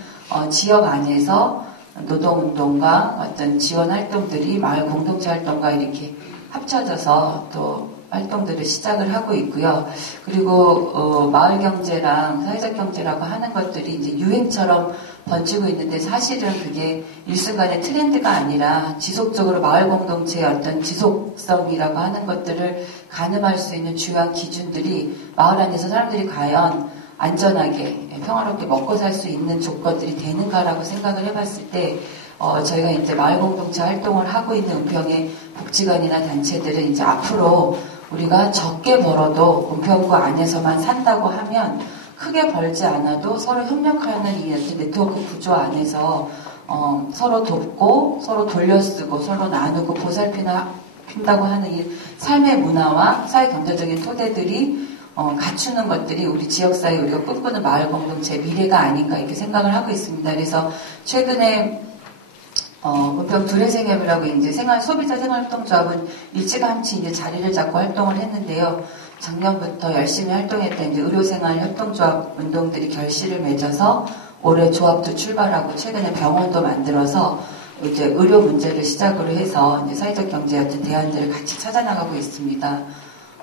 지역 안에서 노동운동과 어떤 지원 활동들이 마을 공동체 활동과 이렇게 합쳐져서 또 활동들을 시작을 하고 있고요. 그리고 마을 경제랑 사회적 경제라고 하는 것들이 이제 유행처럼 번지고 있는데 사실은 그게 일순간의 트렌드가 아니라 지속적으로 마을 공동체의 어떤 지속성이라고 하는 것들을 가늠할 수 있는 중요한 기준들이 마을 안에서 사람들이 과연 안전하게 평화롭게 먹고 살 수 있는 조건들이 되는가라고 생각을 해봤을 때 저희가 이제 마을 공동체 활동을 하고 있는 은평의 복지관이나 단체들은 이제 앞으로 우리가 적게 벌어도 은평구 안에서만 산다고 하면 크게 벌지 않아도 서로 협력하는 이 네트워크 구조 안에서 서로 돕고 서로 돌려쓰고 서로 나누고 보살핀다고 하는 이 삶의 문화와 사회 경제적인 토대들이 갖추는 것들이 우리 지역사회 우리가 꿈꾸는 마을 공동체의 미래가 아닌가 이렇게 생각을 하고 있습니다. 그래서 최근에 은평 두레생협이라고 이제 소비자 생활협동조합은 일찌감치 이제 자리를 잡고 활동을 했는데요. 작년부터 열심히 활동했던 이제 의료생활협동조합 운동들이 결실을 맺어서 올해 조합도 출발하고 최근에 병원도 만들어서 이제 의료 문제를 시작으로 해서 이제 사회적 경제 어떤 대안들을 같이 찾아나가고 있습니다.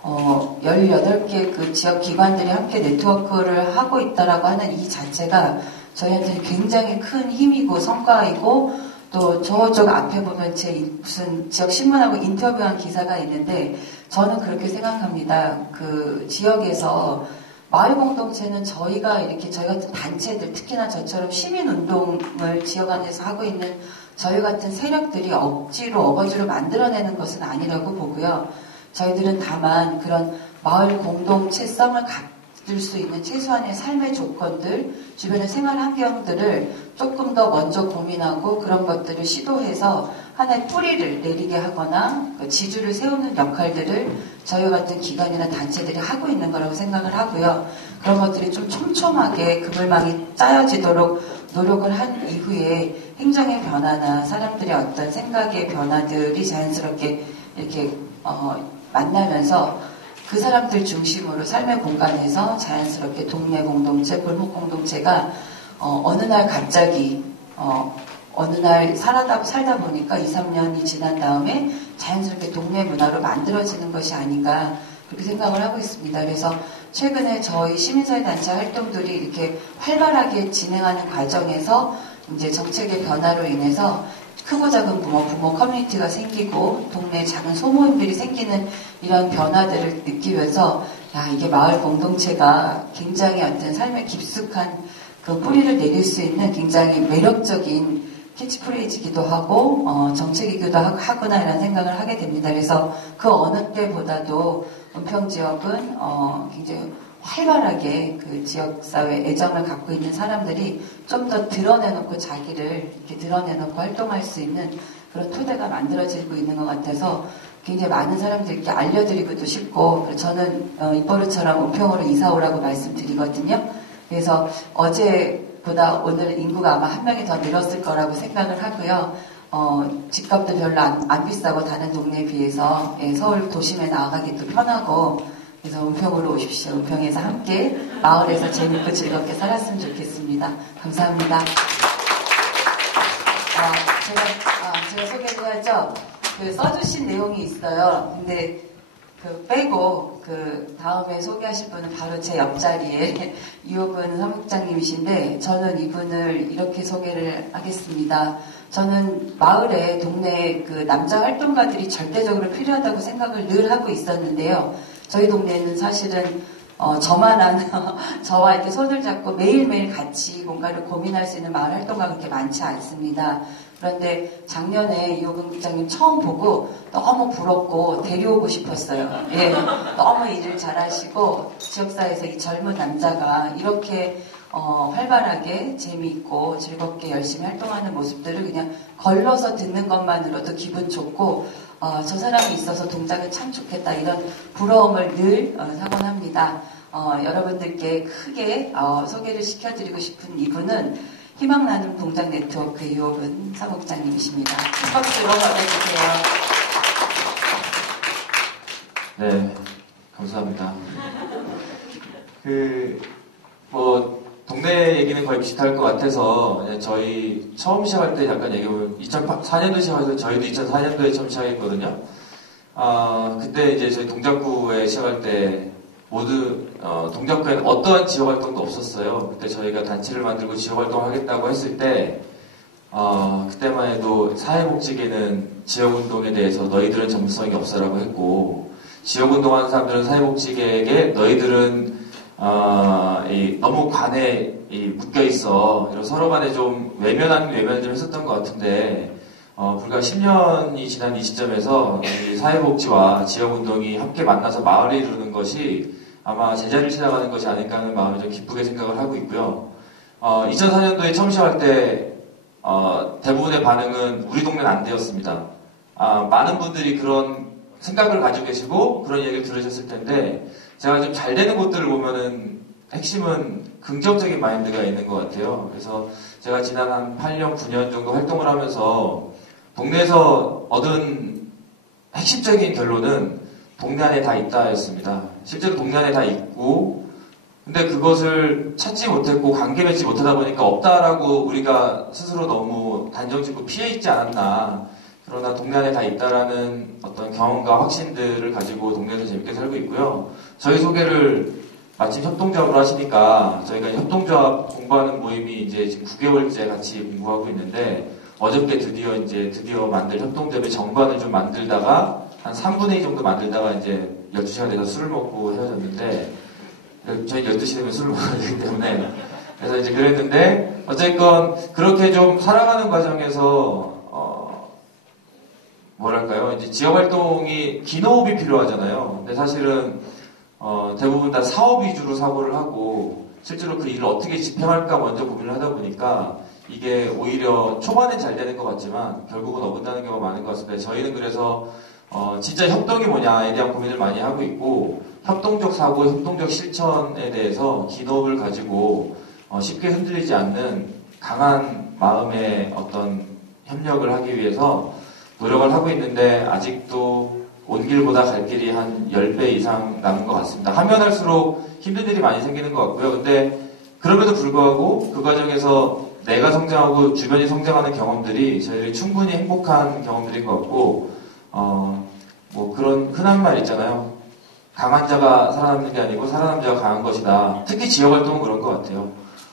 18개 그 지역 기관들이 함께 네트워크를 하고 있다라고 하는 이 자체가 저희한테는 굉장히 큰 힘이고 성과이고 또 저쪽 앞에 보면 제 무슨 지역 신문하고 인터뷰한 기사가 있는데 저는 그렇게 생각합니다. 그 지역에서 마을 공동체는 저희 같은 단체들 특히나 저처럼 시민 운동을 지역 안에서 하고 있는 저희 같은 세력들이 어거지로 만들어내는 것은 아니라고 보고요. 저희들은 다만 그런 마을 공동체성을 갖을 수 있는 최소한의 삶의 조건들, 주변의 생활 환경들을 조금 더 먼저 고민하고 그런 것들을 시도해서 하나의 뿌리를 내리게 하거나 지주를 세우는 역할들을 저희 같은 기관이나 단체들이 하고 있는 거라고 생각을 하고요. 그런 것들이 좀 촘촘하게 그물망이 짜여지도록 노력을 한 이후에 행정의 변화나 사람들의 어떤 생각의 변화들이 자연스럽게 이렇게 만나면서 그 사람들 중심으로 삶의 공간에서 자연스럽게 동네 공동체, 골목 공동체가 어느 날 갑자기 어느 날 살다 보니까 2, 3년이 지난 다음에 자연스럽게 동네 문화로 만들어지는 것이 아닌가 그렇게 생각을 하고 있습니다. 그래서 최근에 저희 시민사회 단체 활동들이 이렇게 활발하게 진행하는 과정에서 이제 정책의 변화로 인해서 크고 작은 부모 커뮤니티가 생기고 동네 작은 소모임들이 생기는 이런 변화들을 느끼면서 이게 마을 공동체가 굉장히 어떤 삶에 깊숙한 그 뿌리를 내릴 수 있는 굉장히 매력적인 캐치프레이즈이기도 하고 정책이기도 하구나 이런 생각을 하게 됩니다. 그래서 그 어느 때보다도 은평 지역은 굉장히 활발하게 그 지역사회 애정을 갖고 있는 사람들이 좀 더 드러내놓고 자기를 이렇게 드러내놓고 활동할 수 있는 그런 토대가 만들어지고 있는 것 같아서 굉장히 많은 사람들께 알려드리고도 싶고 저는 입버릇처럼 은평으로 이사 오라고 말씀드리거든요. 그래서 어제보다 오늘 인구가 아마 한 명이 더 늘었을 거라고 생각을 하고요. 집값도 별로 안 비싸고 다른 동네에 비해서 서울 도심에 나가기도 편하고 그래서 은평으로 오십시오. 은평에서 함께 마을에서 재밌고 즐겁게 살았으면 좋겠습니다. 감사합니다. 제가 소개해야죠. 그 써주신 내용이 있어요. 근데 그 빼고 그 다음에 소개하실 분은 바로 제 옆자리에 이호근 사무국장님이신데 저는 이분을 이렇게 소개를 하겠습니다. 저는 마을에 동네 그 남자 활동가들이 절대적으로 필요하다고 생각을 늘 하고 있었는데요. 저희 동네는 사실은 저와 이렇게 손을 잡고 매일매일 같이 뭔가를 고민할 수 있는 마을 활동가가 그렇게 많지 않습니다. 그런데 작년에 이호근 국장님 처음 보고 너무 부럽고 데려오고 싶었어요. 예, 너무 일을 잘하시고 지역사회에서 이 젊은 남자가 이렇게 활발하게 재미있고 즐겁게 열심히 활동하는 모습들을 그냥 걸러서 듣는 것만으로도 기분 좋고 저 사람이 있어서 동작은 참 좋겠다 이런 부러움을 늘 사곤 합니다. 여러분들께 크게 소개를 시켜드리고 싶은 이분은 희망나눔 동작 네트워크 이호근 사무국장님이십니다. 큰 박수로 받아주세요. 네, 감사합니다. 동네 얘기는 거의 비슷할 것 같아서, 저희 처음 시작할 때 약간 얘기해보면, 2004년도 시작해서 저희도 2004년도에 처음 시작했거든요. 그때 이제 저희 동작구에 시작할 때, 모두, 동작구에는 어떠한 지역활동도 없었어요. 그때 저희가 단체를 만들고 지역활동을 하겠다고 했을 때, 그때만 해도 사회복지계는 지역운동에 대해서 너희들은 전문성이 없어라고 했고, 지역운동하는 사람들은 사회복지계에게 너희들은 너무 관에 묶여있어. 서로 간에 좀 외면을 좀 했었던 것 같은데, 불과 10년이 지난 이 시점에서 이 사회복지와 지역운동이 함께 만나서 마을을 이루는 것이 아마 제자리를 찾아가는 것이 아닐까 하는 마음을 좀 기쁘게 생각을 하고 있고요. 2004년도에 처음 시작할 때, 대부분의 반응은 우리 동네는 안 되었습니다. 많은 분들이 그런 생각을 가지고 계시고 그런 얘기를 들으셨을 텐데, 제가 좀 잘 되는 곳들을 보면은 핵심은 긍정적인 마인드가 있는 것 같아요. 그래서 제가 지난 한 8년, 9년 정도 활동을 하면서 동네에서 얻은 핵심적인 결론은 동네 안에 다 있다였습니다. 실제로 동네 안에 다 있고, 근데 그것을 찾지 못했고 관계 맺지 못하다 보니까 없다라고 우리가 스스로 너무 단정짓고 피해 있지 않았나. 그러나 동네 안에 다 있다라는 어떤 경험과 확신들을 가지고 동네에서 재밌게 살고 있고요. 저희 소개를 마침 협동조합으로 하시니까 저희가 협동조합 공부하는 모임이 이제 지금 9개월째 같이 공부하고 있는데, 어저께 드디어 만들 협동조합의 정관을 좀 만들다가 한 3분의 2 정도 만들다가 이제 12시가 돼서 술을 먹고 헤어졌는데, 저희 12시 되면 술을 먹어야 되기 때문에 그래서 이제 그랬는데, 어쨌건 그렇게 좀 살아가는 과정에서 뭐랄까요, 이제 지역활동이 기노업이 필요하잖아요. 근데 사실은 대부분 다 사업 위주로 사고를 하고 실제로 그 일을 어떻게 집행할까 먼저 고민을 하다 보니까 이게 오히려 초반엔 잘 되는 것 같지만 결국은 어긋나는 경우가 많은 것 같습니다. 저희는 그래서 진짜 협동이 뭐냐에 대한 고민을 많이 하고 있고, 협동적 사고, 협동적 실천에 대해서 기노업을 가지고 쉽게 흔들리지 않는 강한 마음의 어떤 협력을 하기 위해서 노력을 하고 있는데, 아직도 온 길보다 갈 길이 한 10배 이상 남은 것 같습니다. 하면 할수록 힘든 일이 많이 생기는 것 같고요. 근데 그럼에도 불구하고 그 과정에서 내가 성장하고 주변이 성장하는 경험들이 저희들이 충분히 행복한 경험들인 것 같고, 뭐 그런 흔한 말 있잖아요. 강한 자가 살아남는 게 아니고 살아남는 자가 강한 것이다. 특히 지역활동은 그런 것 같아요.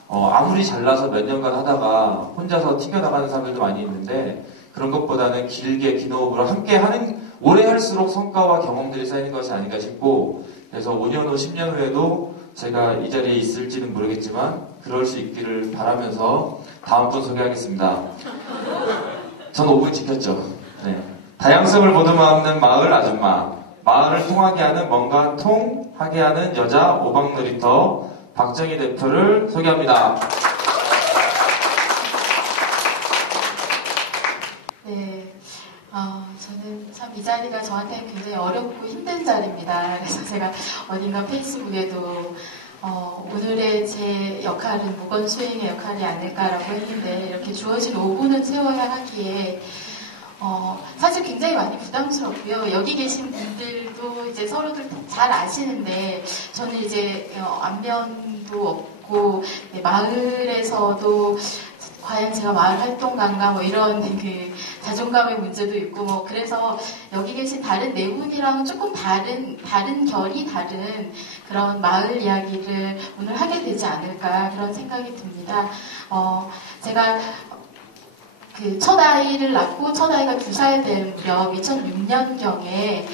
아무리 잘나서 몇 년간 하다가 혼자서 튕겨나가는 사람들도 많이 있는데, 그런 것보다는 길게 기노업으로 함께 하는, 오래 할수록 성과와 경험들이 쌓이는 것이 아닌가 싶고, 그래서 5년 후, 10년 후에도 제가 이 자리에 있을지는 모르겠지만 그럴 수 있기를 바라면서 다음 분 소개하겠습니다. 전 5분 지켰죠. 네. 다양성을 보듬어안는 마을 아줌마, 마을을 통하게 하는 뭔가 통하게 하는 여자 오박놀이터 박정희 대표를 소개합니다. 네, 저는 참 이 자리가 저한테는 굉장히 어렵고 힘든 자리입니다. 그래서 제가 어딘가 페이스북에도 오늘의 제 역할은 무건수행의 역할이 아닐까라고 했는데, 이렇게 주어진 5분을 채워야 하기에 사실 굉장히 많이 부담스럽고요. 여기 계신 분들도 이제 서로들 잘 아시는데, 저는 이제 안면도 없고, 네, 마을에서도 과연 제가 마을 활동가인가 뭐 이런 그 자존감의 문제도 있고, 뭐 그래서 여기 계신 다른 네 분이랑은 조금 다른 결이 다른 그런 마을 이야기를 오늘 하게 되지 않을까 그런 생각이 듭니다. 제가 그 첫 아이를 낳고 첫 아이가 2살 된 무렵 2006년경에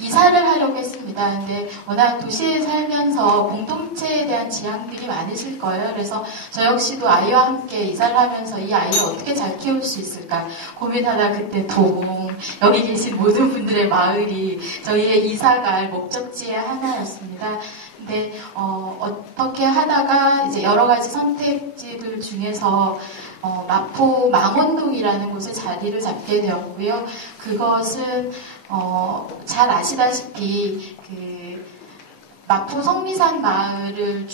이사를 하려고 했습니다. 근데 워낙 도시에 살면서 공동체에 대한 지향들이 많으실 거예요. 그래서 저 역시도 아이와 함께 이사를 하면서 이 아이를 어떻게 잘 키울 수 있을까 고민하다 그때 여기 계신 모든 분들의 마을이 저희의 이사갈 목적지의 하나였습니다. 근데 어떻게 하다가 이제 여러 가지 선택지들 중에서 마포 망원동이라는 곳에 자리를 잡게 되었고요. 그것은 잘 아시다시피 그 마포 성미산 마을을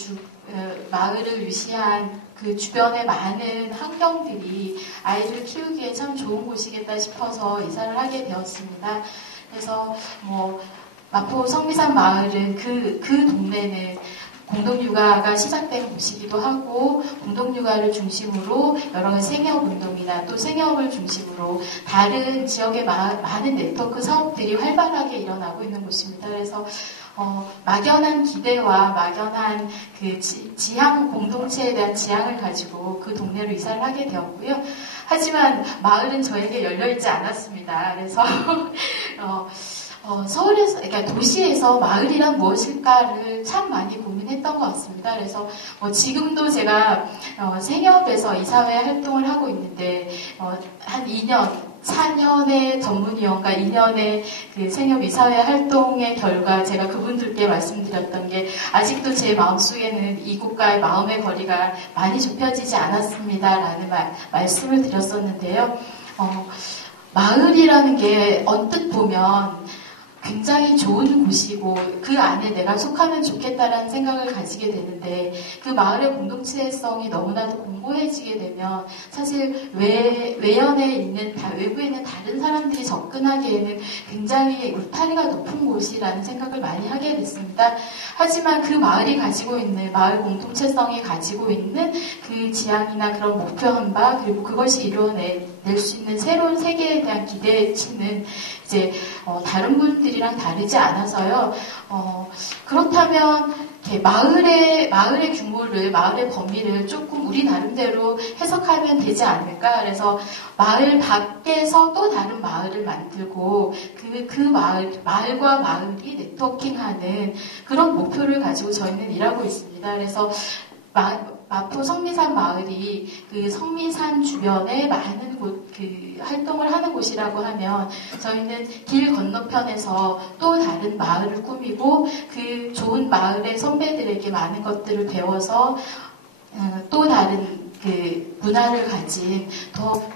위시한 그 주변의 많은 환경들이 아이를 키우기에 참 좋은 곳이겠다 싶어서 이사를 하게 되었습니다. 그래서 마포 성미산 마을은 그 동네는 공동육아가 시작된 곳이기도 하고 공동육아를 중심으로 여러 가지 생협운동이나 또 생협을 중심으로 다른 지역의 많은 네트워크 사업들이 활발하게 일어나고 있는 곳입니다. 그래서 막연한 기대와 막연한 그 지향 공동체에 대한 지향을 가지고 그 동네로 이사를 하게 되었고요. 하지만 마을은 저에게 열려있지 않았습니다. 그래서 서울에서, 그러니까 도시에서 마을이란 무엇일까를 참 많이 고민했던 것 같습니다. 그래서 지금도 제가 생협에서 이사회 활동을 하고 있는데 한 4년의 전문위원과 2년의 그 생협 이사회 활동의 결과 제가 그분들께 말씀드렸던 게 아직도 제 마음속에는 이곳과의 마음의 거리가 많이 좁혀지지 않았습니다라는 말씀을 드렸었는데요. 마을이라는 게 언뜻 보면 굉장히 좋은 곳이고 그 안에 내가 속하면 좋겠다라는 생각을 가지게 되는데 그 마을의 공동체성이 너무나도 공고해지게 되면 사실 외부에 있는 다른 사람들이 접근하기에는 굉장히 울타리가 높은 곳이라는 생각을 많이 하게 됐습니다. 하지만 그 마을이 가지고 있는 마을 공동체성이 가지고 있는 그 지향이나 그런 목표한 바 그리고 그것이 이루어낼 수 있는 새로운 세계에 대한 기대치는 이제 다른 분들이랑 다르지 않아서요. 그렇다면 이렇게 마을의 규모를 마을의 범위를 조금 우리 나름대로 해석하면 되지 않을까? 그래서 마을 밖에서 또 다른 마을을 만들고 그 마을과 마을이 네트워킹하는 그런 목표를 가지고 저희는 일하고 있습니다. 그래서 마포 성미산 마을이 그 성미산 주변에 많은 활동을 하는 곳이라고 하면 저희는 길 건너편에서 또 다른 마을을 꾸미고 그 좋은 마을의 선배들에게 많은 것들을 배워서 또 다른 그 문화를 가진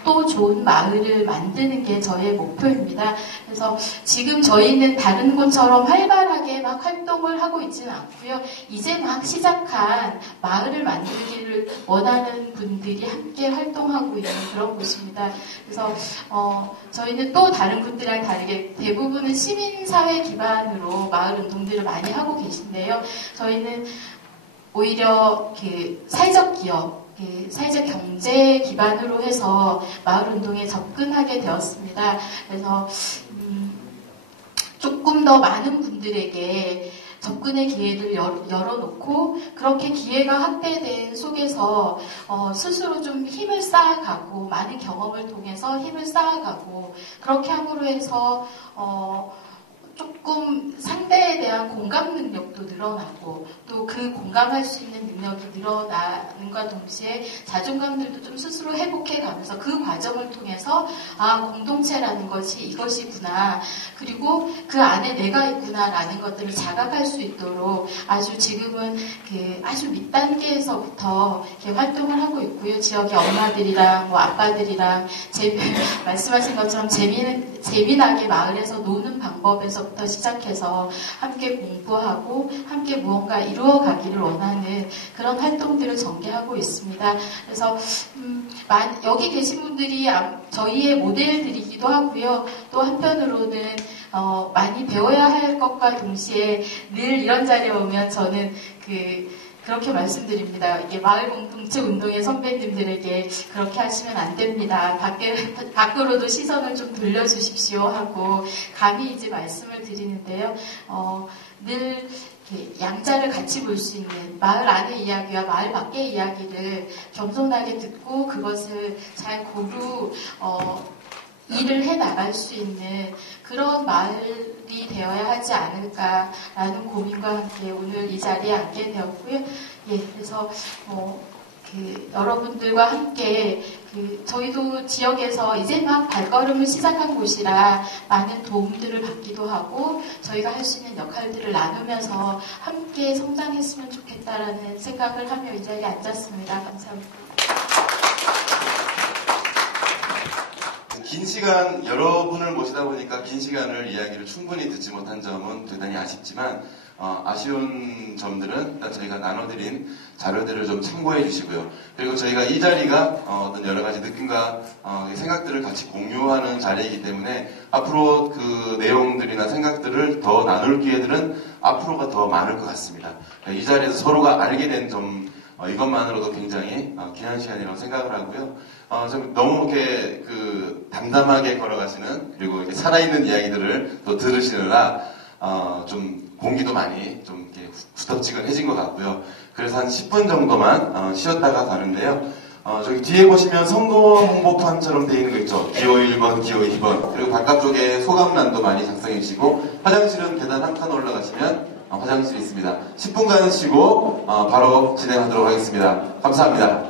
또 좋은 마을을 만드는 게 저의 목표입니다. 그래서 지금 저희는 다른 곳처럼 활발하게 막 활동을 하고 있지는 않고요. 이제 막 시작한 마을을 만들기를 원하는 분들이 함께 활동하고 있는 그런 곳입니다. 그래서 저희는 또 다른 분들이랑 다르게 대부분은 시민사회 기반으로 마을 운동들을 많이 하고 계신데요. 저희는 오히려 그 사회적 기업 사회적 경제 기반으로 해서 마을 운동에 접근하게 되었습니다. 그래서 조금 더 많은 분들에게 접근의 기회를 열어놓고 그렇게 기회가 확대된 속에서 스스로 좀 힘을 쌓아가고 많은 경험을 통해서 힘을 쌓아가고 그렇게 함으로 해서 조금 상대에 대한 공감 능력도 늘어나고 또 그 공감할 수 있는 능력이 늘어나는과 동시에 자존감들도 좀 스스로 회복해 가면서 그 과정을 통해서 공동체라는 것이 이것이구나 그리고 그 안에 내가 있구나라는 것들을 자각할 수 있도록 아주 지금은 아주 밑단계에서부터 이렇게 활동을 하고 있고요. 지역의 엄마들이랑 아빠들이랑 말씀하신 것처럼 재미나게 마을에서 노는 방법에서부터 시작해서 함께 공부하고 함께 무언가 이루어가기를 원하는 그런 활동들을 전개하고 있습니다. 그래서 여기 계신 분들이 저희의 모델들이기도 하고요. 또 한편으로는 많이 배워야 할 것과 동시에 늘 이런 자리에 오면 저는 그렇게 말씀드립니다. 이게 마을 공동체 운동의 선배님들에게 그렇게 하시면 안 됩니다. 밖으로도 시선을 좀 돌려주십시오 하고 감히 이제 말씀을 드리는데요. 늘 양자를 같이 볼 수 있는 마을 안의 이야기와 마을 밖의 이야기를 겸손하게 듣고 그것을 잘 고루 일을 해 나갈 수 있는 그런 마을 모델이 되어야 하지 않을까라는 고민과 함께 오늘 이 자리에 앉게 되었고요. 예, 그래서 여러분들과 함께 저희도 지역에서 이제 막 발걸음을 시작한 곳이라 많은 도움들을 받기도 하고 저희가 할 수 있는 역할들을 나누면서 함께 성장했으면 좋겠다라는 생각을 하며 이 자리에 앉았습니다. 감사합니다. 긴 시간 여러분을 모시다 보니까 긴 시간을 이야기를 충분히 듣지 못한 점은 대단히 아쉽지만 아쉬운 점들은 일단 저희가 나눠드린 자료들을 좀 참고해 주시고요. 그리고 저희가 이 자리가 어떤 여러 가지 느낌과 생각들을 같이 공유하는 자리이기 때문에 앞으로 그 내용들이나 생각들을 더 나눌 기회들은 앞으로가 더 많을 것 같습니다. 이 자리에서 서로가 알게 된 점 이것만으로도 굉장히 귀한 시간이라고 생각을 하고요. 좀 너무 이렇게 담담하게 걸어가시는 그리고 이렇게 살아있는 이야기들을 또 들으시느라 좀 공기도 많이 좀 이렇게 후덥지근해진 것 같고요. 그래서 한 10분 정도만 쉬었다가 가는데요. 저기 뒤에 보시면 선거 홍보판처럼 되어 있는 거 있죠. 기호 1번, 기호 2번. 그리고 바깥쪽에 소감란도 많이 작성해 주시고 화장실은 계단 한 칸 올라가시면 화장실이 있습니다. 10분간 쉬고 바로 진행하도록 하겠습니다. 감사합니다.